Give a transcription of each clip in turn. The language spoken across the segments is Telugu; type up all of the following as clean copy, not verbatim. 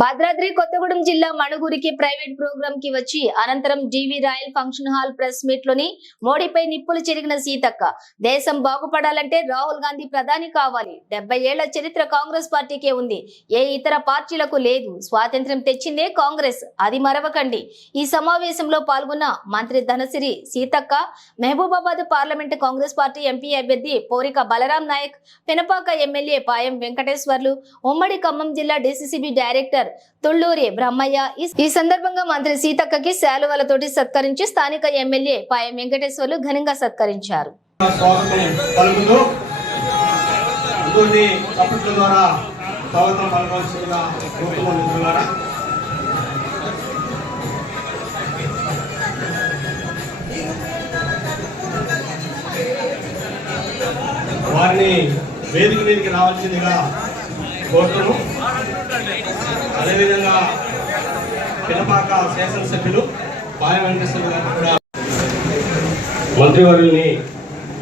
భద్రాద్రి కొత్తగూడెం జిల్లా మణుగూరికి ప్రైవేట్ ప్రోగ్రామ్ కి వచ్చి అనంతరం GV royal function hall press meet లోని మోడీపై నిప్పులు చెరిగిన సీతక్క దేశం బాగుపడాలంటే రాహుల్ గాంధీ ప్రధాని కావాలి. 70 ఏళ్ల చరిత్ర కాంగ్రెస్ పార్టీకే ఉంది, ఏ ఇతర పార్టీలకు లేదు. స్వాతంత్ర్యం తెచ్చిందే కాంగ్రెస్, అది మరవకండి. ఈ సమావేశంలో పాల్గొన్న మంత్రి Dhansiri Seethakka, Mahabubabad parliament Congress party MP అభ్యర్థి పోరిక బలరాం నాయక్, పెనపాక ఎమ్మెల్యే పాయం వెంకటేశ్వర్లు, ఉమ్మడి ఖమ్మం జిల్లా డిసిసిబి డైరెక్టర్ తుళ్ళూరి బ్రహ్మయ్య ఈ సందర్భంగా మంత్రి సీతక్కకి శాలువలతోటి సత్కరించి స్థానిక ఎమ్మెల్యే పాయం వెంకటేశ్వర్లు ఘనంగా సత్కరించారు. వారిని వేదిక మీదకి రావాల్సిందిగా కోరుతున్నాను. అదేవిధంగా పినపాక శాసనసభ్యులు పాయం వెంకటేశ్వర గారు కూడా మంత్రివర్యుల్ని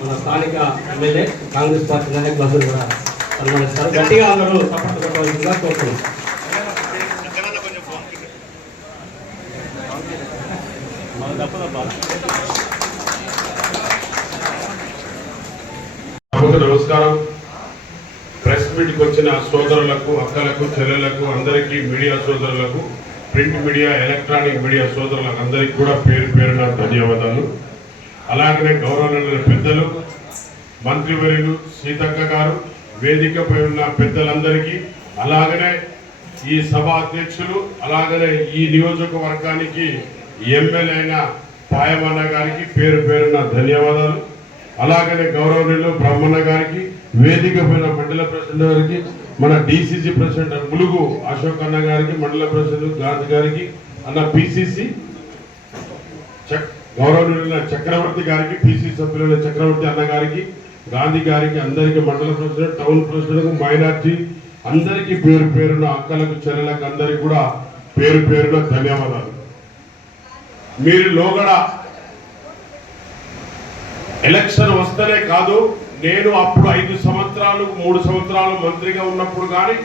మన స్థానిక ఎమ్మెల్యే కాంగ్రెస్ పార్టీ నాయకులందరూ కూడా సన్మానిస్తారు. గట్టిగా అందరూ సపోర్ట్ పెట్టవలసిందిగా కోరుతున్నాం. నమస్కారం. ప్రెస్ మీట్కి వచ్చిన సోదరులకు, అక్కలకు, చెల్లెలకు, అందరికీ, మీడియా సోదరులకు, ప్రింట్ మీడియా, ఎలక్ట్రానిక్ మీడియా సోదరులకు అందరికీ కూడా పేరు పేరున ధన్యవాదాలు. అలాగనే గౌరవనీయులైన పెద్దలు, మంత్రివర్యులు సీతక్క గారు, వేదికపై ఉన్న పెద్దలందరికీ, అలాగనే ఈ సభ అధ్యక్షులు, అలాగనే ఈ నియోజకవర్గానికి ఎమ్మెల్యే అయిన పాయమన్న గారికి పేరు పేరున ధన్యవాదాలు. అలాగనే గౌరవనీయులు బ్రహ్మన్న గారికి, వేదిక పైన మండల ప్రెసిడెంట్ గారికి, మన డిసిసి ప్రెసిడెంట్ ములుగు అశోక్ అన్న గారికి, మండల ప్రెసిడెంట్ గాంధీ గారికి, అన్న పిసిసి గౌరవనీయులైన చక్రవర్తి గారికి, పిసిసి సభ్యులైన చక్రవర్తి అన్న గారికి, గాంధీ గారికి, అందరికీ మండల ప్రెసిడెంట్, టౌన్ ప్రెసిడెంట్, మైనార్టీ అందరికీ పేరు పేరున, అక్కలకు, చెల్లెలకు అందరికీ కూడా పేరు పేరున ధన్యవాదాలు. మీరు లోగడ ఎలక్షన్ వస్తేనే కాదు, నేను అప్పుడు 5 సంవత్సరాలు 3 సంవత్సరాలు మంత్రిగా ఉన్నప్పుడు కానీ,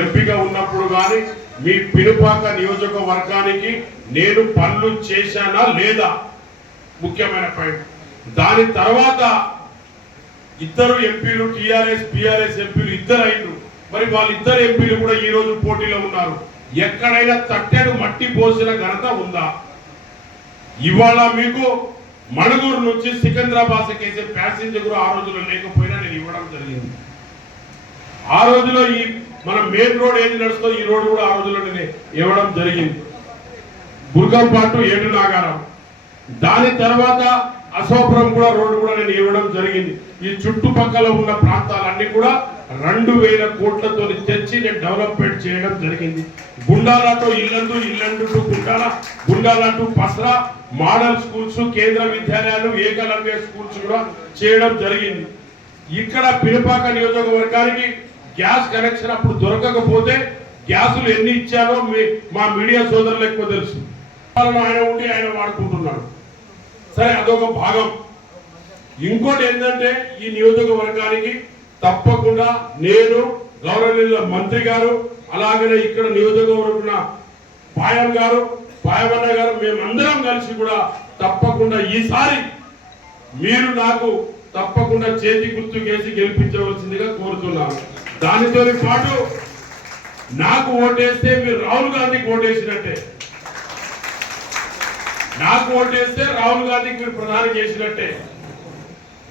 ఎంపీగా ఉన్నప్పుడు కానీ, మీ పినపాక నియోజకవర్గానికి నేను పనులు చేశానా లేదా ముఖ్యమైన పాయింట్. దాని తర్వాత ఇద్దరు ఎంపీలు, టిఆర్ఎస్ బిఆర్ఎస్ ఎంపీలు ఇద్దరు అయినరు. మరి వాళ్ళిద్దరు ఎంపీలు కూడా ఈ రోజు పోటీలో ఉన్నారు. ఎక్కడైనా తట్టెడు మట్టి పోసిన ఘనత ఉందా? ఇవాళ మీకు మణుగూరు నుంచి సికింద్రాబాద్ కేసే ప్యాసింజర్ ఆ రోజులో లేకపోయినా నేను ఇవ్వడం జరిగింది. ఆ రోజులో ఈ మన మెయిన్ రోడ్ ఏది నడుస్తుందో ఈ రోడ్ కూడా ఆ రోజులో నేను ఇవ్వడం జరిగింది. బుర్గంపాటు ఏడు నాగారం, దాని తర్వాత అశోపురం కూడా రోడ్డు కూడా నేను ఇవ్వడం జరిగింది. ఈ చుట్టుపక్కల ఉన్న ప్రాంతాలన్నీ కూడా 2000 కోట్లతో తెచ్చి నేను డెవలప్మెంట్ చేయడం జరిగింది. గుండాలతో Yellandu, Yellandu to Gundala, Gundala to Pasara, model schools, కేంద్ర విద్యాలయాలు, ఏకలవ్య స్కూల్స్ కూడా చేయడం జరిగింది. ఇక్కడ పినపాక నియోజకవర్గానికి గ్యాస్ కనెక్షన్ అప్పుడు దొరకకపోతే గ్యాసులు ఎన్ని ఇచ్చారో మా మీడియా సోదరులు ఎక్కువ తెలుసు. ఆయన ఉండి ఆయన వాడుకుంటున్నాడు. సరే, అదొక భాగం. ఇంకోటి ఏంటంటే ఈ నియోజకవర్గానికి తప్పకుండా నేను, గౌరవనీయుల మంత్రి గారు, అలాగనే ఇక్కడ నియోజకవర్గం పాయం గారు, పాయమన్న గారు, మేమందరం కలిసి కూడా తప్పకుండా ఈసారి మీరు నాకు తప్పకుండా చేతి గుర్తు కేసి గెలిపించవలసిందిగా కోరుతున్నాను. దానితో పాటు నాకు ఓటేస్తే మీరు రాహుల్ గాంధీకి ఓటేసినట్టే. నాకు ఓటేస్తే రాహుల్ గాంధీకి మీరు ప్రధాని చేసినట్టే.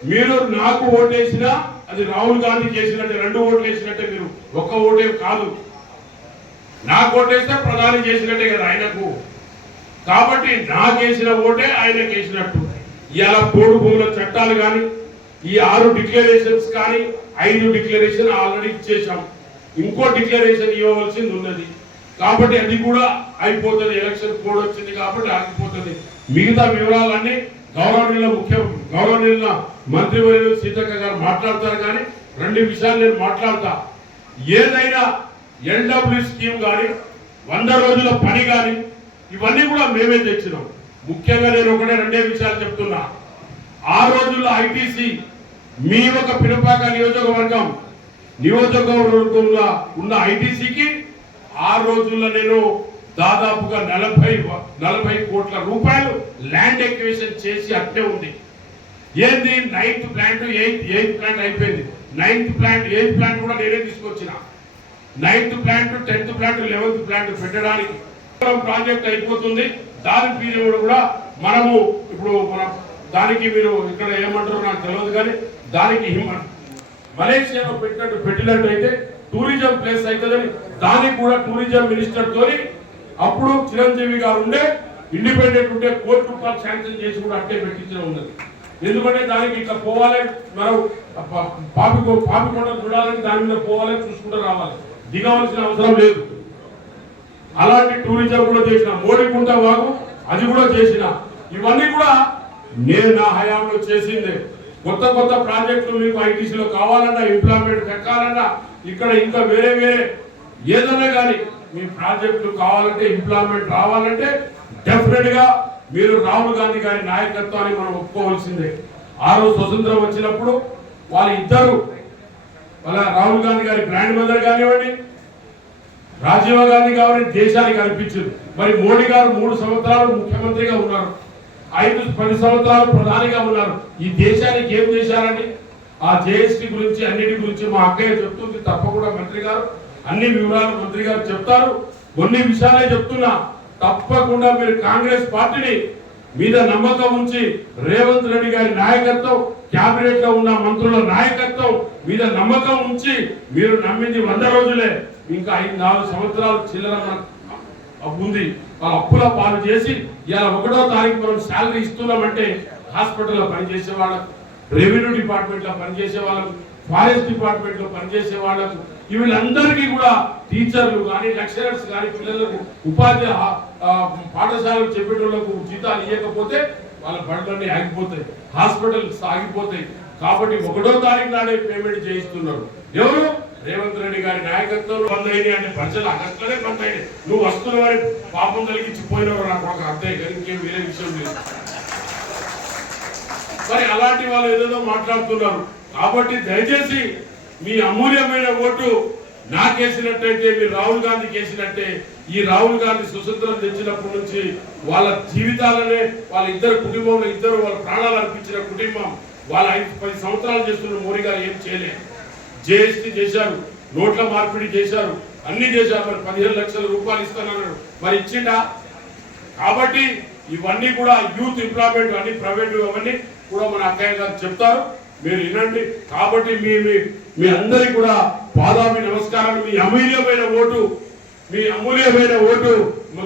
మీరు నాకు ఓటేసినా అది రాహుల్ గాంధీ చేసినట్టే. 2 ఓట్లు వేసినట్టే. మీరు ఒక్క ఓటే కాదు. నాకు ఓటేస్తే ప్రధాని చేసినట్టే కదా ఆయనకు. కాబట్టి నాకేసిన ఓటే ఆయనకు వేసినట్టు. ఇవాళ పోడు భూముల చట్టాలు కానీ, ఈ 6 డిక్లరేషన్స్ కానీ, 5 డిక్లరేషన్ ఆల్రెడీ ఇచ్చేసాం. ఇంకో డిక్లరేషన్ ఇవ్వవలసింది ఉన్నది. కాబట్టి అది కూడా అయిపోతుంది. ఎలక్షన్ కోడ్ వచ్చింది కాబట్టి ఆగిపోతుంది. మిగతా వివరాలన్నీ గౌరవనీయుల మంత్రివర్యులు సీతక్క గారు మాట్లాడతారు. కానీ 2 విషయాలు నేను మాట్లాడతా. ఏదైనా ఎల్డబ్ల్యూ స్కీమ్ కానీ, 100 రోజుల పని కానీ, ఇవన్నీ కూడా మేమే తెచ్చినాం. ముఖ్యంగా నేను ఒకటే 2 విషయాలు చెప్తున్నా. ఆ రోజుల్లో ఐటీసీ మీ ఒక పినపాక నియోజకవర్గంలో ఉన్న ఐటీసీకి ఆ రోజుల్లో నేను దాదాపుగా 40 కోట్ల రూపాయలు ల్యాండ్ ఎక్విజిషన్ చేసి అట్టే ఉంది. ఏంది 9th ప్లాంట్ 8th ప్లాంట్ అయిపోయింది. 9th ప్లాంట్ కూడా నేనే తీసుకొచ్చిన. 9th plant 10th plant 11th plant పెట్టడానికి ప్రాజెక్ట్ అయిపోతుంది. దాని పీరియడ్ కూడా మనము ఇప్పుడు దానికి మీరు ఇక్కడ ఏమంటారో నాకు తెలియదు, కానీ దానికి మలేషియాలో పెట్టినట్టు అయితే టూరిజం ప్లేస్ అవుతుందని దానికి కూడా టూరిజం మినిస్టర్ తోని అప్పుడు చిరంజీవి గారు ఉండే ఇండిపెండెంట్ ఉండే ₹1 కోటి శాంక్షన్ చేసి కూడా అట్టే పెట్టించడం ఉన్నది. ఎందుకంటే దానికి ఇట్లా పోవాలి, మనం పాపికొండ చూడాలని దాని మీద పోవాలి, చూసుకుంటూ రావాలి, దిగవలసిన అవసరం లేదు. అలాంటి టూరిజం కూడా చేసిన. మోడిగుంట వాగు అది కూడా చేసిన. ఇవన్నీ కూడా నేను నా హయాంలో చేసిందే. కొత్త ప్రాజెక్టులు మీకు ఐటీసీలో కావాలన్నా, ఎంప్లాయ్మెంట్ దక్కాలన్నా, ఇక్కడ ఇంకా వేరే ఏదైనా కానీ మీ ప్రాజెక్టులు కావాలంటే, ఎంప్లాయ్మెంట్ రావాలంటే డెఫినెట్ గా మీరు రాహుల్ గాంధీ గారి నాయకత్వాన్ని మనం ఒప్పుకోవాల్సిందే. ఆ రోజు స్వతంత్రం వచ్చినప్పుడు వాళ్ళ రాహుల్ గాంధీ గారి గ్రాండ్ మదర్ కానివ్వండి, రాజీవ్ గాంధీ గారిని దేశానికి అనిపించింది. మరి మోడీ గారు 3 సంవత్సరాలు ముఖ్యమంత్రిగా ఉన్నారు, 5-10 సంవత్సరాలు ప్రధానిగా ఉన్నారు. ఈ దేశానికి ఏం చేశారండి? ఆ జీఎస్టీ గురించి అన్నిటి గురించి మా అక్కయ్య చెప్తుంది. తప్పకుండా మంత్రి గారు అన్ని వివరాలు మంత్రి గారు చెప్తారు. కొన్ని విషయాలే చెప్తున్నా. తప్పకుండా మీరు కాంగ్రెస్ పార్టీని మీద నమ్మకం ఉంచి రేవంత్ రెడ్డి గారి నాయకత్వం, క్యాబినెట్ లో ఉన్న మంత్రుల నాయకత్వం మీద నమ్మకం ఉంచి మీరు నమ్మింది 100 రోజులే. ఇంకా 4 సంవత్సరాలు చిల్లర ఉంది. వాళ్ళ అప్పుల పాలు చేసి ఇలా 1వ తారీఖు మనం శాలరీ ఇస్తున్నామంటే హాస్పిటల్లో పనిచేసే వాళ్ళకు, రెవెన్యూ డిపార్ట్మెంట్ లో పనిచేసే వాళ్ళకు, ఫారెస్ట్ డిపార్ట్మెంట్ లో పనిచేసే వాళ్ళకు, వీళ్ళందరికీ కూడా టీచర్లు కానీ, లెక్చరర్స్ కానీ, పిల్లలకు ఉపాధ్యాయ పాఠశాలకు చెప్పేటోళ్లకు జీతాలు ఇవ్వకపోతే వాళ్ళ బడులన్నీ ఆగిపోతాయి, హాస్పిటల్స్ ఆగిపోతాయి. కాబట్టి 1వ తారీఖు నాడే పేమెంట్ చేయిస్తున్నారు. ఎవరు? రేవంత్ రెడ్డి గారి నాయకత్వంలో బంద్ అయినాయి అంటే ప్రజలు ఆగస్టులోనే బంద్ అయినాయి. నువ్వు వస్తున్న వారి పాపం కలిగించిపోయినవారు నాకు ఒక అర్థం, కానీ ఇంకేం వేరే విషయం లేదు. మరి అలాంటి వాళ్ళు ఏదేదో మాట్లాడుతున్నారు. కాబట్టి దయచేసి మీ అమూల్యమైన ఓటు నాకేసినట్టయితే మీరు రాహుల్ గాంధీ కేసినట్టే. ఈ రాహుల్ గాంధీ స్వతంత్రం తెచ్చినప్పటి నుంచి వాళ్ళ జీవితాలనే, వాళ్ళ ఇద్దరు కుటుంబంలో ఇద్దరు వాళ్ళ ప్రాణాలు అర్పించిన కుటుంబం, వాళ్ళ 5-10 సంవత్సరాలు చేస్తున్న మోడీ గారు ఏం చేయలేదు. జీఎస్టీ చేశారు, నోట్ల మార్పిడి చేశారు, అన్ని చేశారు. మరి 15 లక్షల రూపాయలు ఇస్తానన్నాడు, మరి ఇచ్చిండా? కాబట్టి ఇవన్నీ కూడా యూత్ ఎంప్లాయ్మెంట్ అన్ని ప్రైవేట్ అవన్నీ కూడా మన అక్కయ్య గారు చెప్తారు, మీరు వినండి. కాబట్టి మీ అందరికీ కూడా పాదాభి నమస్కారాలు. మీ అమూల్యమైన ఓటు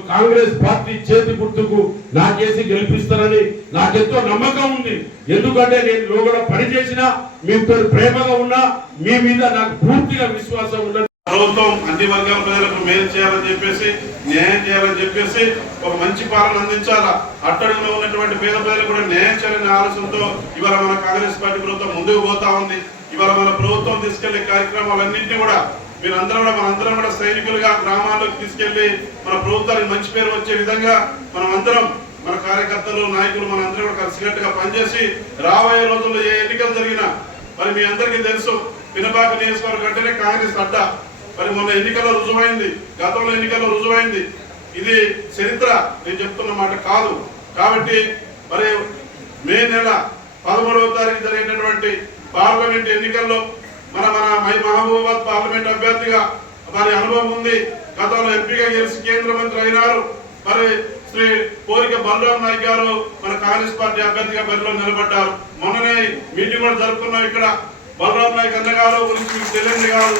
కాంగ్రెస్ పార్టీ చేతి గుర్తుకు నాకేసి గెలిపిస్తారని నాకెంతో నమ్మకం ఉంది. ఎందుకంటే నేను లోగడ పనిచేసినా, మీతో ప్రేమగా ఉన్నా, మీ మీద నాకు పూర్తిగా విశ్వాసం ఉన్నది. ప్రభుత్వం అన్ని వర్గాల ప్రజలకు మేలు చేయాలని చెప్పేసి, న్యాయం చేయాలని చెప్పేసి, ఒక మంచి పాలన అందించాలా, అట్టడుగులో ఉన్నటువంటి పేద ప్రజలకు కూడా న్యాయం చేయాలనే ఆలోచనతో ఇవాళ మన కాంగ్రెస్ పార్టీ ప్రభుత్వం ముందుకు పోతా ఉంది. ఇవాళ మన ప్రభుత్వం తీసుకెళ్లే కార్యక్రమాలన్నింటినీ కూడా మనందరం కూడా సైనికులుగా గ్రామాల్లోకి తీసుకెళ్లి మన ప్రభుత్వానికి మంచి పేరు వచ్చే విధంగా మనమందరం, మన కార్యకర్తలు, నాయకులు మనందరం కూడా కలిసికట్టుగా పనిచేసి రాబోయే రోజుల్లో ఏ ఎన్నికలు జరిగినా, మరి మీ అందరికీ తెలుసు పినపాక నియోజకవర్గం అంటేనే కాంగ్రెస్ అడ్డా. మరి మొన్న ఎన్నికల్లో రుజువైంది, గతంలో ఎన్నికల్లో రుజువైంది. ఇది చరిత్ర, నేను చెప్తున్న మాట కాదు. కాబట్టి మరి మే నెల 13వ తారీఖు జరిగినటువంటి పార్లమెంట్ ఎన్నికల్లో మన మహబూబాబాద్ పార్లమెంట్ అభ్యర్థిగా మరి అనుభవం ఉంది. గతంలో ఎంపీగా గెలిచి కేంద్ర మంత్రి అయినారు. మరి శ్రీ కోరిక బలరాం నాయక్ గారు మన కాంగ్రెస్ పార్టీ అభ్యర్థిగా బరిలో నిలబడ్డారు. మొన్ననే మీటింగ్ కూడా జరుపుకున్నాం ఇక్కడ. బలరాం నాయక్ అన్నగారు గురించి మీకు తెలియదు కాదు.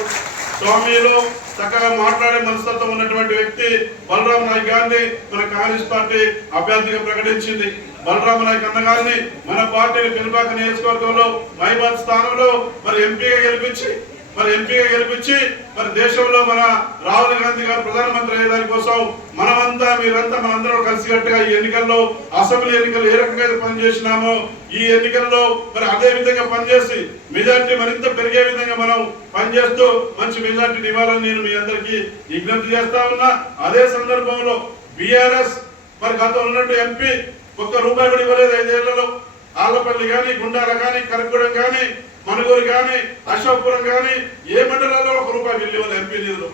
స్వామిలో చక్కగా మాట్లాడే మనస్తత్వం ఉన్నటువంటి వ్యక్తి బలరాం నాయక్ గారిని మన కాంగ్రెస్ పార్టీ అభ్యర్థిగా ప్రకటించింది. బలరాం నాయక్ అన్న గారిని మన పార్టీని పినపాక నియోజకవర్గంలో మహిబాద్ స్థానంలో మరి ఎంపీగా గెలిపించి మరి దేశంలో మన రాహుల్ గాంధీ గారు ప్రధానమంత్రి అయ్యేదాని కోసం మనందరం కలిసికట్టుగా ఈ ఎన్నికల్లో, అసెంబ్లీ ఎన్నికలు ఏ రకంగా పనిచేసినామో ఈ ఎన్నికల్లో మరి అదే విధంగా పనిచేసి మెజార్టీ మరింత పెరిగే విధంగా మనం పనిచేస్తూ మంచి మెజార్టీని ఇవ్వాలని నేను మీ అందరికీ విజ్ఞప్తి చేస్తా ఉన్నా. అదే సందర్భంలో బీఆర్ఎస్ మరి గతంలో ఉన్నట్టు ఎంపీ ₹1 కూడా ఇవ్వలేదు 5 ఏళ్లలో. ఆళ్లపల్లి కానీ, గుండాల కానీ, కరగూడెం కానీ, మనుగూరు కానీ, అశోక్పురం కానీ ఏ మండలాల్లో ₹1 బిల్లు ఇవ్వలేదు ఎంపీ నిధులు.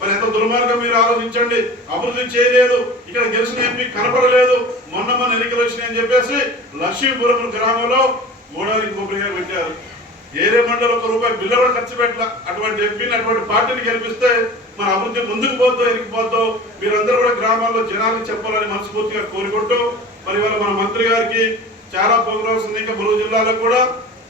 మరి ఎంత దుర్మార్గం మీరు ఆలోచించండి. అభివృద్ధి చేయలేదు, ఇక్కడ గెలిచిన ఎంపీ కనపడలేదు, మొన్న ఎన్నికలు వచ్చినాయని చెప్పేసి లక్ష్మీపురం గ్రామంలో గోడారికి కొబ్బరిగా పెట్టారు. ఏరే మండలి ₹1 బిల్లు కూడా ఖర్చు పెట్టాల. అటువంటి ఎంపీని అటువంటి పార్టీని గెలిపిస్తే మన అభివృద్ధి ముందుకు పోతో ఎరిగిపోతో మీరందరూ కూడా గ్రామాల్లో జనాలకు చెప్పాలని మనస్ఫూర్తిగా కోరుకుంటూ మరి ఇవాళ మన మంత్రి గారికి చాలా ప్రోగ్రామ్స్ ఉంది ఇంకా ములుగు జిల్లాలో కూడా.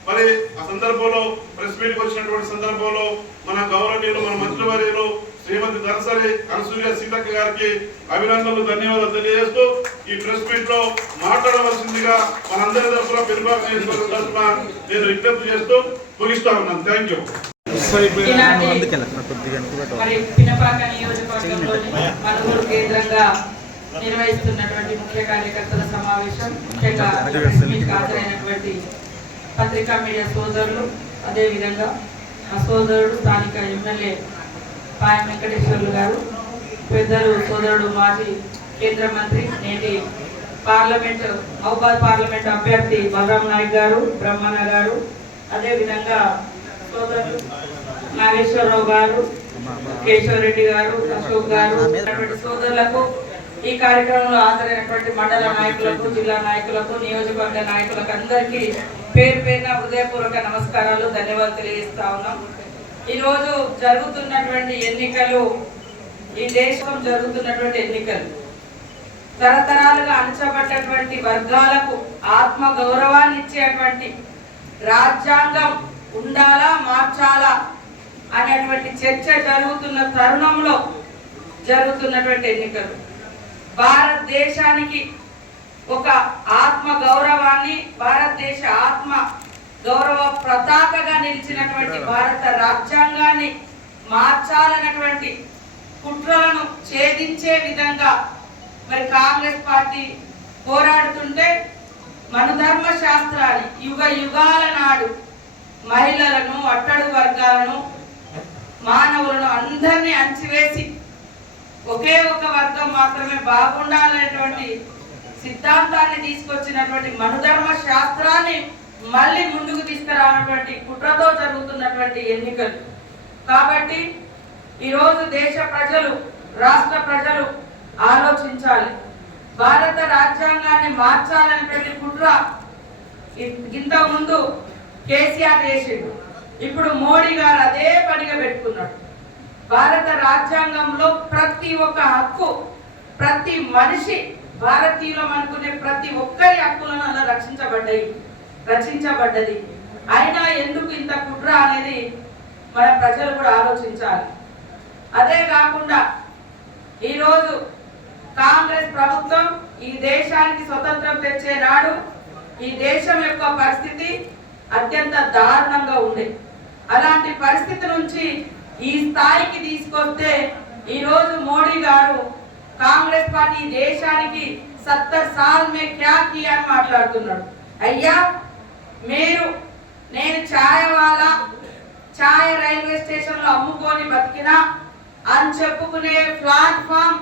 మరి ఆ సందర్భంలో ప్రెస్ మీట్కి వచ్చినటువంటి సందర్భంలో మన గౌరవనీయులు మన మంత్రివర్యులు శ్రీమతి దర్శరి అనసూయ సీతక్క గారికి అభినందనలు ధన్యవాదాలు తెలియజేస్తూ ఈ ప్రెస్ మీట్ లో మాట్లాడవలసిందిగా మనందరి తరఫున పెరుబాక నియోజకవర్గం తరఫున నేను విజ్ఞప్తి చేస్తూ ముగిస్తా ఉన్నాను. Thank you. మరి పినపాక నియోజకవర్గంలోని మనుగూరు కేంద్రంగా నిర్వహిస్తున్నటువంటి ముఖ్య కార్యకర్తల సమావేశం, ముఖ్యంగా హాజరైనటువంటి పత్రికా మీడియా సోదరులు, అదేవిధంగా ఆ సోదరుడు స్థానిక ఎమ్మెల్యే పాయం వెంకటేశ్వర్లు గారు, పెద్దలు సోదరుడు మాజీ కేంద్ర మంత్రి నేటి మహబూబాద్ పార్లమెంట్ అభ్యర్థి బలరాం నాయక్ గారు, బ్రహ్మణ గారు, అదేవిధంగా సోదరుడు నాగేశ్వరరావు గారు, కేశవరెడ్డి గారు, అశోక్ గారు, సోదరులకు ఈ కార్యక్రమంలో హాజరైనటువంటి మండల నాయకులకు, జిల్లా నాయకులకు, నియోజకవర్గ నాయకులకు అందరికీ పేరు పేరున హృదయపూర్వక నమస్కారాలు, ధన్యవాదాలు తెలియజేస్తా ఉన్నాం. ఈరోజు జరుగుతున్నటువంటి ఎన్నికలు, ఈ దేశం జరుగుతున్నటువంటి ఎన్నికలు తరతరాలుగా అణచబడ్డటువంటి వర్గాలకు ఆత్మ గౌరవాన్ని ఇచ్చేటువంటి రాజ్యాంగం ఉండాలా మార్చాలా అనేటువంటి చర్చ జరుగుతున్న తరుణంలో జరుగుతున్నటువంటి ఎన్నికలు భారతదేశానికి ఒక ఆత్మ గౌరవాన్ని, భారతదేశ ఆత్మ గౌరవ పతాకగా నిలిచినటువంటి భారత రాజ్యాంగాన్ని మార్చాలన్నటువంటి కుట్రలను ఛేదించే విధంగా మరి కాంగ్రెస్ పార్టీ పోరాడుతుంటే మనుధర్మ శాస్త్రాన్ని యుగ యుగాల నాడు మహిళలను, అట్టడుగు వర్గాలను, మానవులను అందరినీ అణచివేసి ఒకే ఒక వర్గం మాత్రమే బాగుండాలనేటువంటి సిద్ధాంతాన్ని తీసుకొచ్చినటువంటి మనుధర్మ శాస్త్రాన్ని మళ్ళీ ముందుకు తీసుకురానటువంటి కుట్రతో జరుగుతున్నటువంటి ఎన్నికలు. కాబట్టి ఈరోజు దేశ ప్రజలు, రాష్ట్ర ప్రజలు ఆలోచించాలి. భారత రాజ్యాంగాన్ని మార్చాలనేటువంటి కుట్ర ఇంతకు ముందు కేసీఆర్ చేసిండు, ఇప్పుడు మోడీ గారు అదే పనిగా పెట్టుకున్నాడు. భారత రాజ్యాంగంలో ప్రతి ఒక్క హక్కు, ప్రతి మనిషి భారతీయులం అనుకునే ప్రతి ఒక్కరి హక్కులను అలా రక్షించబడ్డది. అయినా ఎందుకు ఇంత కుట్ర అనేది మన ప్రజలు కూడా ఆలోచించాలి. అదే కాకుండా ఈరోజు కాంగ్రెస్ ప్రభుత్వం ఈ దేశానికి స్వతంత్రం తెచ్చే నాడు ఈ దేశం యొక్క పరిస్థితి అత్యంత దారుణంగా ఉండే. అలాంటి పరిస్థితి నుంచి ఈ స్థాయికి తీసుకొస్తే ఈరోజు మోడీ గారు కాంగ్రెస్ పార్టీ దేశానికి 70 సాల్ మే క్యా కియా అని మాట్లాడుతున్నాడు. అయ్యా నేను ఛాయ్ రైల్వే స్టేషన్ లో అమ్ముకొని బతికినా అని చెప్పుకునే ప్లాట్ఫామ్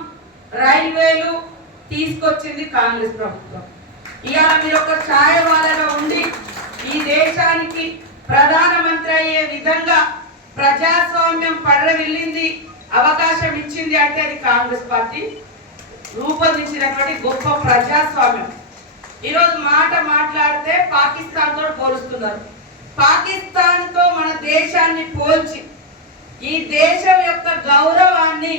రైల్వేలు తీసుకొచ్చింది కాంగ్రెస్ ప్రభుత్వం. ఇవాళ మీరు ఒక ఛాయ్ వాళ్ళగా ఉండి ఈ దేశానికి ప్రధానమంత్రి అయ్యే విధంగా ప్రజాస్వామ్యం పర్రవిల్లింది, అవకాశం ఇచ్చింది అంటే అది కాంగ్రెస్ పార్టీ రూపొందించినటువంటి గొప్ప ప్రజాస్వామ్యం. ఈరోజు మాట్లాడితే పాకిస్తాన్ తో పోలుస్తున్నారు. పాకిస్తాన్ తో మన దేశాన్ని పోల్చి ఈ దేశం యొక్క గౌరవాన్ని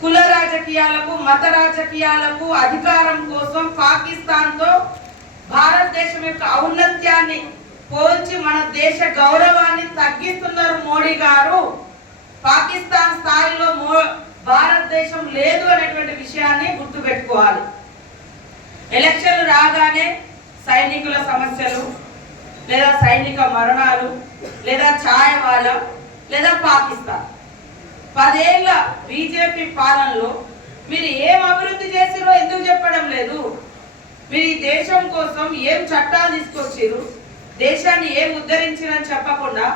కుల రాజకీయాలకు, మత రాజకీయాలకు, అధికారం కోసం పాకిస్తాన్ తో భారతదేశం యొక్క ఔన్నత్యాన్ని పోల్చి మన దేశ గౌరవాన్ని తగ్గిస్తున్నారు మోడీ గారు. పాకిస్తాన్ స్థాయిలో భారతదేశం లేదు అనేటువంటి విషయాన్ని గుర్తుపెట్టుకోవాలి. ఎలక్షన్లు రాగానే సైనికుల సమస్యలు, లేదా సైనిక మరణాలు, లేదా ఛాయ్ వాళ్ళ, లేదా పాకిస్తాన్. 10 ఏళ్ల బీజేపీ పాలనలో మీరు ఏం అభివృద్ధి చేసిరో ఎందుకు చెప్పడం లేదు? మీరు ఈ దేశం కోసం ఏం చట్టాలు తీసుకొచ్చిరు, దేశాన్ని ఏం ఉద్ధరించిరని చెప్పకుండా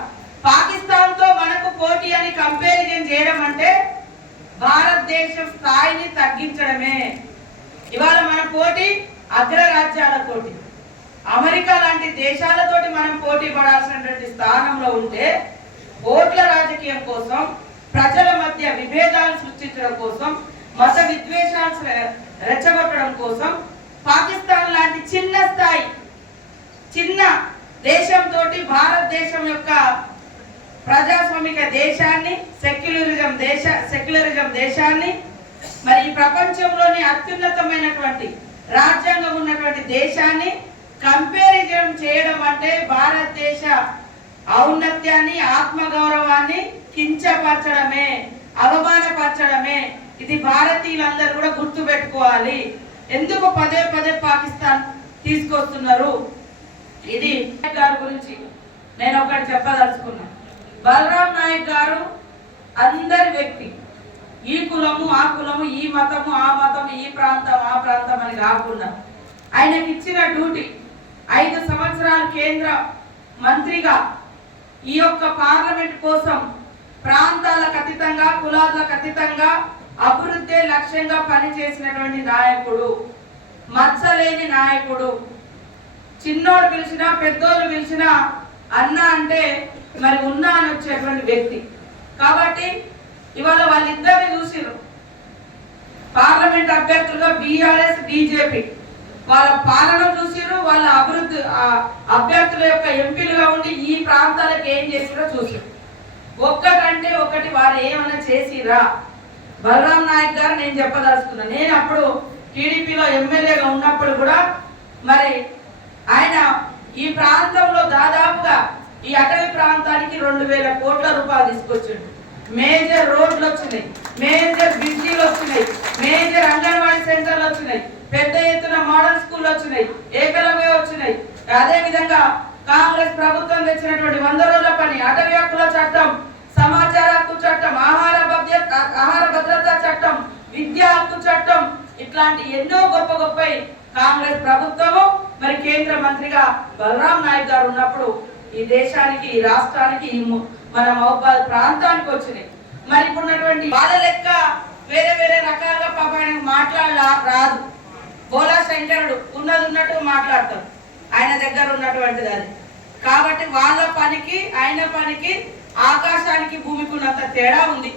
పాకిస్తాన్ తో మనకు పోటీ అని కంపారిజన్ చేయడం అంటే భారతదేశం స్థాయిని తగ్గించడమే. ఇవాళ మన పోటీ అగ్రరాజ్యాలతోటి, అమెరికా లాంటి దేశాలతోటి మనం పోటీ పడాల్సినటువంటి స్థానంలో ఉంటే ఓట్ల రాజకీయం కోసం, ప్రజల మధ్య విభేదాలు సృష్టించడం కోసం, మత విద్వేషాలు రెచ్చగొట్టడం కోసం పాకిస్తాన్ లాంటి చిన్న దేశంతో భారతదేశం యొక్క ప్రజాస్వామిక దేశాన్ని, సెక్యులరిజం దేశాన్ని, మరి ఈ ప్రపంచంలోని అత్యున్నతమైనటువంటి రాజ్యాంగం ఉన్నటువంటి దేశాన్ని కంపారిజన్ చేయడం అంటే భారతదేశ ఔన్నత్యాన్ని, ఆత్మగౌరవాన్ని కించపరచడమే, అవమానపరచడమే. ఇది భారతీయులందరూ కూడా గుర్తు పెట్టుకోవాలి. ఎందుకు పదే పదే పాకిస్తాన్ తీసుకొస్తున్నారు? ఇది గారి గురించి నేను ఒకటి చెప్పదలుచుకున్నా. బలరాం నాయక్ గారు అందరి వ్యక్తి. ఈ కులము ఆ కులము, ఈ మతము ఆ మతము, ఈ ప్రాంతం ఆ ప్రాంతం అని కాకుండా ఆయనకి ఇచ్చిన డ్యూటీ 5 సంవత్సరాలు కేంద్ర మంత్రిగా ఈ యొక్క పార్లమెంట్ కోసం ప్రాంతాలకు అతీతంగా, కులాలకు అతీతంగా అభివృద్ధి లక్ష్యంగా పనిచేసినటువంటి నాయకుడు, మచ్చలేని నాయకుడు. చిన్నోడు పిలిచినా పెద్దోళ్ళు పిలిచినా అన్న అంటే మరి ఉన్నా అని వచ్చేటువంటి వ్యక్తి. కాబట్టి ఇవాళ వాళ్ళిద్దరిని చూసిరు పార్లమెంట్ అభ్యర్థులుగా బీఆర్ఎస్ బీజేపీ. వాళ్ళ పాలన చూసిరు, వాళ్ళ అభివృద్ధి అభ్యర్థుల యొక్క ఎంపీలుగా ఉండి ఈ ప్రాంతాలకు ఏం చేసిరో చూసిరు. ఒక్కటంటే ఒకటి వారు ఏమన్నా చేసిరా? బలరాం నాయక్ గారు నేను చెప్పదలుచుకున్నా. నేను అప్పుడు టీడీపీలో ఎమ్మెల్యేగా ఉన్నప్పుడు కూడా మరి ఆయన ఈ ప్రాంతంలో దాదాపుగా ఈ అటవీ ప్రాంతానికి 2000 కోట్ల రూపాయలు తీసుకొచ్చిండు. మేజర్ రోడ్లు వచ్చినాయి, మేజర్ బ్రిడ్జీలు వచ్చినాయి, మేజర్ అంగన్వాడీ సెంటర్లు వచ్చినాయి, పెద్ద ఎత్తున మోడల్ స్కూల్ వచ్చినాయి, ఏకలవ్య వచ్చినాయి. అదే విధంగా కాంగ్రెస్ ప్రభుత్వం తెచ్చినటువంటి 100 రోజుల పని, అటవీ హక్కుల చట్టం, సమాచార హక్కు చట్టం, ఆహార భద్రతా చట్టం, విద్యా హక్కు చట్టం, ఇట్లాంటి ఎన్నో గొప్ప కాంగ్రెస్ ప్రభుత్వము మరి కేంద్ర మంత్రిగా బలరాం నాయక్ గారు ఉన్నప్పుడు ఈ దేశానికి, ఈ రాష్ట్రానికి, మన మహబూబాద్ ప్రాంతానికి వచ్చినాయి. మరి ఇప్పుడున్నటువంటి వాళ్ళ లెక్క వేరే రకాలుగా పాప ఆయనకు రాదు. బోలా శంకరుడు ఉన్నట్టు మాట్లాడతాడు, ఆయన దగ్గర ఉన్నటువంటిది అది. కాబట్టి వాళ్ళ పనికి ఆయన పనికి ఆకాశానికి భూమికి ఉన్నంత తేడా ఉంది.